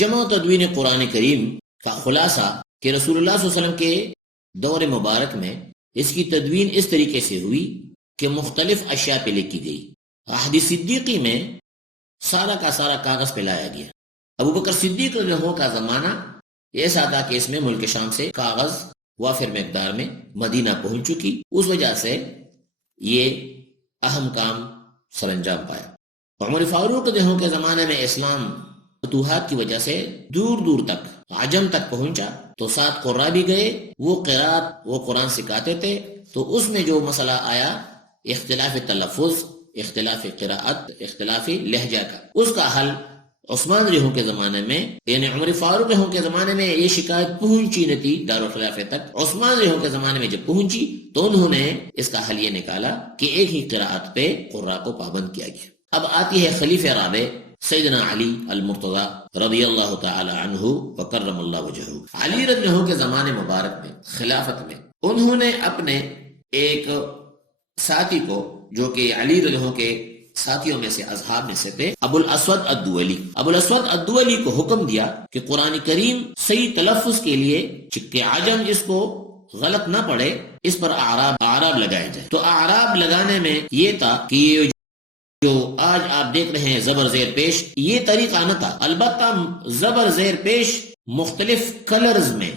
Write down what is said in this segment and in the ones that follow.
جمع تدوین قرآن کریم کا خلاصہ کہ رسول اللہ صلی اللہ علیہ وسلم کے دور مبارک میں اس کی تدوین اس طریقے سے ہوئی کہ مختلف اشیاء پہ لکھی گئی. عہد صدیقی میں سارا کا سارا کاغذ پہ لایا گیا. ابو بکر صدیق رضی اللہ عنہ کا زمانہ ایسا تھا کہ اس میں ملک شام سے کاغذ وافر مقدار میں مدینہ پہنچ چکی، اس وجہ سے یہ اہم کام سر انجام پایا. عمر فاروق رضی اللہ عنہ کے زمانے میں اسلام فتوحات کی وجہ سے دور دور تک عجم تک پہنچا، تو 7 قراء بھی گئے، وہ قرات وہ قرآن سکھاتے تھے. تو اس میں جو مسئلہ آیا اختلاف تلفظ، اختلاف قراءت، اختلاف لہجہ کا، اس کا حل عثمان رضی اللہ عنہ کے زمانے میں، یعنی عمر فاروق رضی اللہ عنہ کے زمانے میں یہ شکایت پہنچی نہ تھی دارالخلافہ تک. عثمان رضی اللہ عنہ کے زمانے میں جب پہنچی تو انہوں نے اس کا حل یہ نکالا کہ ایک ہی قراءت پہ قراء کو پابند کیا گیا. اب آتی ہے خلیفہ رابع سیدنا علی المرتضی رضی اللہ تعالی عنہ وکرم اللہ وجہہ. علی رضی اللہ عنہ کے زمانے مبارک میں، خلافت میں، انہوں نے اپنے ایک ساتھی کو، جو کہ علی رضی اللہ عنہ کے ساتھیوں میں سے اصحاب میں سے تھے، ابو الاسود الدولی کو حکم دیا کہ قرآن کریم صحیح تلفظ کے لیے چکے عجم جس کو غلط نہ پڑے اس پر اعراب لگائے جائے. تو اعراب لگانے میں یہ تھا کہ یہ جو آج آپ دیکھ رہے ہیں زبر زیر پیش، یہ طریقہ نہ تھا. البتہ زبر زیر پیش مختلف کلرز میں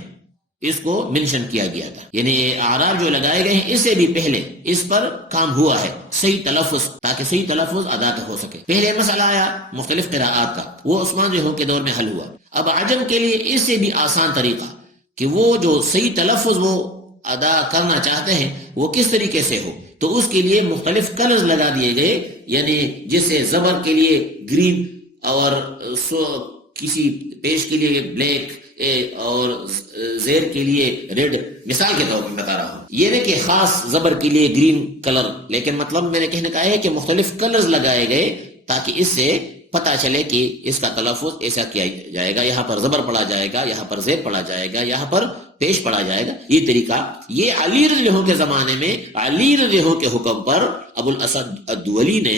اس کو منشن کیا گیا تھا، یعنی اعراب جو لگائے گئے ہیں اس سے بھی پہلے اس پر کام ہوا ہے، صحیح تلفظ، تاکہ صحیح تلفظ ادا ہو سکے. پہلے مسئلہ آیا مختلف قراءات کا، وہ عثمان رضی اللہ عنہ کے دور میں حل ہوا. اب عجم کے لیے اس سے بھی آسان طریقہ کہ وہ جو صحیح تلفظ وہ ادا کرنا چاہتے ہیں وہ کس طریقے سے ہو، تو اس کے لیے مختلف کلرز لگا دیے گئے، یعنی جیسے زبر کے لیے گرین اور کسی پیش کے لیے بلیک اور زیر کے لیے ریڈ، مثال کے طور پر بتا رہا ہوں. یہ نہیں کہ خاص زبر کے لیے گرین کلر، لیکن مطلب میں نے کہنے کا ہے کہ مختلف کلرز لگائے گئے تاکہ اس سے پتا چلے کہ اس کا تلفظ ایسا کیا جائے گا، یہاں پر زبر پڑا جائے گا، یہاں پر زیر پڑا جائے گا، یہاں پر پیش پڑا جائے گا. یہ طریقہ یہ علی رضی اللہ عنہ کے زمانے میں، علی رضی اللہ عنہ کے حکم پر ابو الاسود الدولی نے،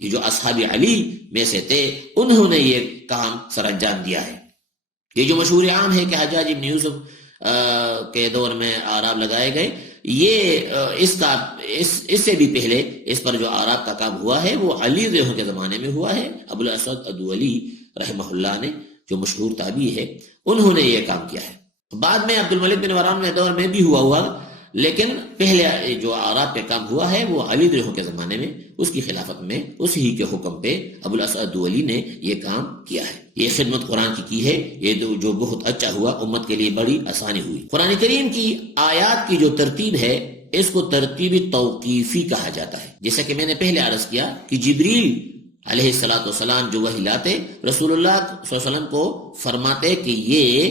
یہ جو اصحاب علی میں سے تھے، انہوں نے یہ کام سر انجام دیا ہے. یہ جو مشہور عام ہے کہ حجاج ابن یوسف کے دور میں اعراب لگائے گئے، یہ اس سے بھی پہلے اس پر جو اعراب کا کام ہوا ہے وہ علی رضی اللہ عنہ کے زمانے میں ہوا ہے. ابو الاسود الدولی رحمہ اللہ نے، جو مشہور تابعی ہے، انہوں نے یہ کام کیا ہے. بعد میں عبد الملک بن مروان کے دور میں بھی ہوا، لیکن پہلے جو اعراب پہ کام ہوا ہے وہ علی رضی اللہ عنہ کے زمانے میں، اس کی خلافت میں، اسی کے حکم پہ ابو الاسود الدولی نے یہ کام کیا ہے. یہ خدمت قرآن کی ہے، یہ جو بہت اچھا ہوا، امت کے لیے بڑی آسانی ہوئی. قرآن کریم کی آیات کی جو ترتیب ہے اس کو ترتیب توقیفی کہا جاتا ہے. جیسا کہ میں نے پہلے عرض کیا کہ جبریل علیہ السلام جو وحی لاتے، رسول اللہ صلی اللہ علیہ وسلم کو فرماتے کہ یہ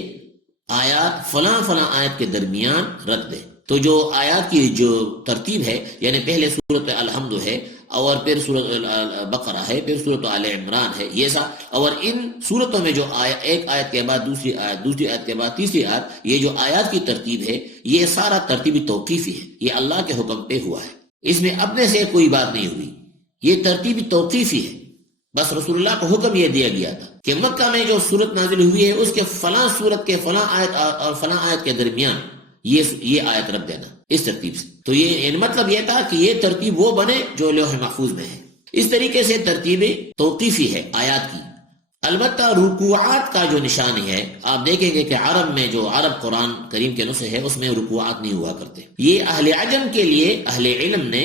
آیات فلاں فلاں آیت کے درمیان رکھ دے. تو جو آیات کی جو ترتیب ہے، یعنی پہلے سورۃ الحمد ہے، اور پھر سورۃ البقرہ ہے، پھر سورۃ آل عمران ہے، یہ سا، اور ان سورتوں میں جو ایک آیت کے بعد دوسری آیت، دوسری آیت کے بعد تیسری آیت، یہ جو آیات کی ترتیب ہے یہ سارا ترتیبی توقیفی ہے، یہ اللہ کے حکم پہ ہوا ہے، اس میں اپنے سے کوئی بات نہیں ہوئی، یہ ترتیبی توقیفی ہے. بس رسول اللہ کو حکم یہ دیا گیا تھا کہ مکہ میں جو سورت نازل ہوئی ہے اس کے فلاں سورت کے فلاں آیت اور فلاں آیت کے درمیان یہ آیت رکھ دینا، اس ترتیب سے. تو یہ مطلب یہ تھا کہ یہ ترتیب وہ بنے جو لوح محفوظ میں ہے. اس طریقے سے ترتیب توقیفی ہے آیات کی. البتہ رکوعات کا جو نشانی ہے، آپ دیکھیں گے کہ عرب میں جو عرب قرآن کریم کے نسخے ہے اس میں رکوعات نہیں ہوا کرتے. یہ اہل عجم کے لیے اہل علم نے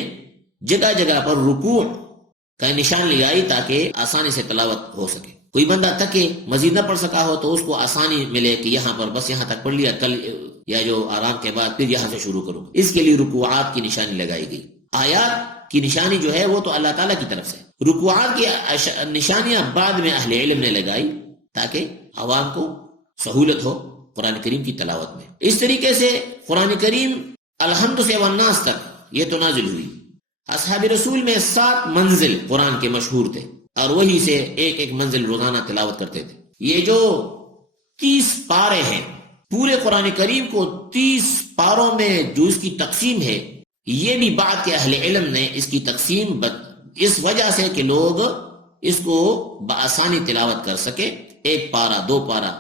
جگہ جگہ پر رکوع کا نشان لگائی تاکہ آسانی سے تلاوت ہو سکے. کوئی بندہ تکے مزید نہ پڑھ سکا ہو تو اس کو آسانی ملے کہ یہاں پر بس یہاں تک پڑھ لیا، کل یا جو آرام کے بعد پھر یہاں سے شروع کروں. اس کے لیے رکوعات کی نشانی لگائی گئی. آیات کی نشانی جو ہے وہ تو اللہ تعالیٰ کی طرف سے، رکوعات کی نشانیاں بعد میں اہل علم نے لگائی تاکہ عوام کو سہولت ہو قرآن کریم کی تلاوت میں. اس طریقے سے قرآن کریم الحمد سے والناس تک یہ تو نازل ہوئی. اصحاب رسول میں 7 منزل قرآن کے مشہور تھے، اور وہی سے ایک ایک منزل روزانہ تلاوت کرتے تھے. یہ جو 30 پارے ہیں، پورے قرآن کریم کو 30 پاروں میں جو اس کی تقسیم ہے، یہ بھی بعد کے اہل علم نے اس کی تقسیم اس وجہ سے کہ لوگ اس کو بآسانی تلاوت کر سکے، ایک پارا، دو پارا،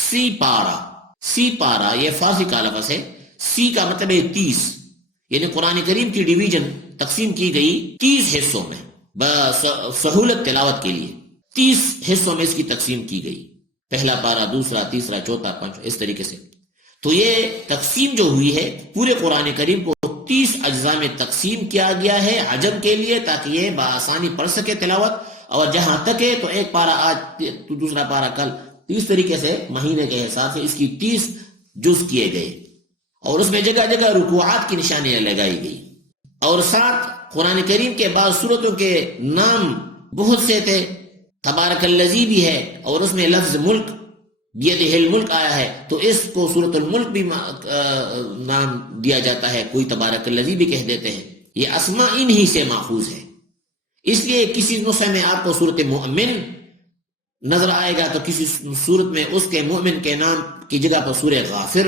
سی پارا. سی پارا یہ فارسی کا لفظ ہے. سی کا مطلب ہے 30، یعنی قرآن کریم کی ڈویژن تقسیم کی گئی 30 حصوں میں سہولت تلاوت کے لیے. 30 حصوں میں اس کی تقسیم کی گئی، پہلا پارا، دوسرا، تیسرا، چوتھا، پانچواں، اس طریقے سے. تو یہ تقسیم جو ہوئی ہے پورے قرآن کریم کو 30 اجزاء میں تقسیم کیا گیا ہے عجم کے لیے، تاکہ یہ بآسانی پڑھ سکے تلاوت. اور جہاں تک ہے تو ایک پارا آج تو دوسرا پارا کل، اس طریقے سے مہینے کے حساب سے اس کی 30 جز کیے گئے. اور اس میں جگہ جگہ رکوعات کی نشانیاں لگائی گئی. اور ساتھ قرآن کریم کے بعض سورتوں کے نام بہت سے تھے. تبارک الذی بھی ہے، اور اس میں لفظ ملک بیدہ الملک آیا ہے، تو اس کو سورۃ الملک بھی نام دیا جاتا ہے. کوئی تبارک الذی بھی کہہ دیتے ہیں. یہ اسماء انہی سے ماخوذ ہے. اس لیے کسی نسخے میں آپ کو سورۃ مؤمن نظر آئے گا تو کسی صورت میں اس کے مؤمن کے نام کی جگہ پر سورہ غافر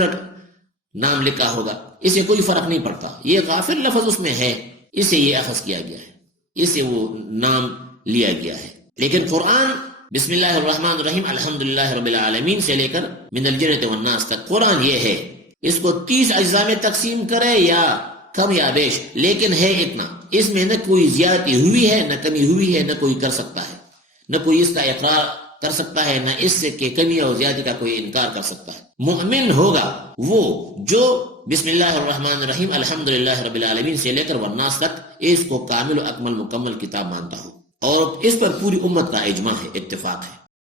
نام لکھا ہوگا. اس سے کوئی فرق نہیں پڑتا. یہ غافر لفظ اس میں ہے، اس سے یہ اخذ کیا گیا ہے، اس سے وہ نام لیا گیا ہے. لیکن قرآن بسم اللہ الرحمن الرحیم الحمدللہ رب العالمین سے لے کر من الجنۃ والناس تک قرآن یہ ہے. اس کو 30 اجزاء میں تقسیم کرے یا کم یا بیش، لیکن ہے اتنا. اس میں نہ کوئی زیادتی ہوئی ہے، نہ کمی ہوئی ہے، نہ کوئی کر سکتا ہے، نہ کوئی اس کا اقرار کر سکتا ہے، نہ اس سے کہ کمی اور زیادتی کا کوئی انکار کر سکتا ہے. مؤمن ہوگا وہ جو بسم اللہ الرحمن الرحیم الحمدللہ رب العالمین سے لے کر والناس تک اس کو کامل و اکمل مکمل کتاب مانتا ہو. اور اس پر پوری امت کا اجماع ہے، اتفاق ہے.